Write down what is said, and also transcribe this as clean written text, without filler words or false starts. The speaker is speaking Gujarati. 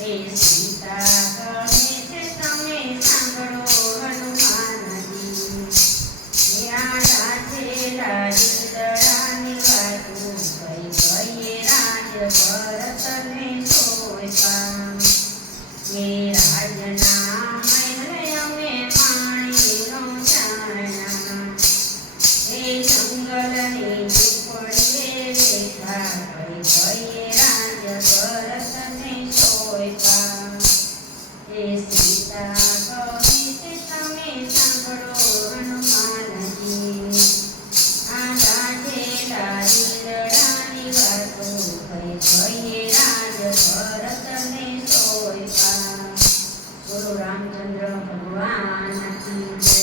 એ સીતા કહે છે તમે સાંભળો હનુમાનજી, આ રાધેલા દીદડાની વાતું કઈ કહીએ રાજ ભરતને સોંપ્યા. એ રાજના મહેલ અમે માણીનો જાણ્યા, એ જંગલની ઝૂંપડીએ બેઠા કઈ કહીએ રાજ ભરતને સોંપ્યા. એ સીતા કહે છે તમે સાંભળો હનુમાનજી, આ રાધેલા દીદડાની વાતો કઈ કહીએ રાજ ભરતને સોંપ્યા. ગુરુ રામચંદ્ર ભગવાન કી જય.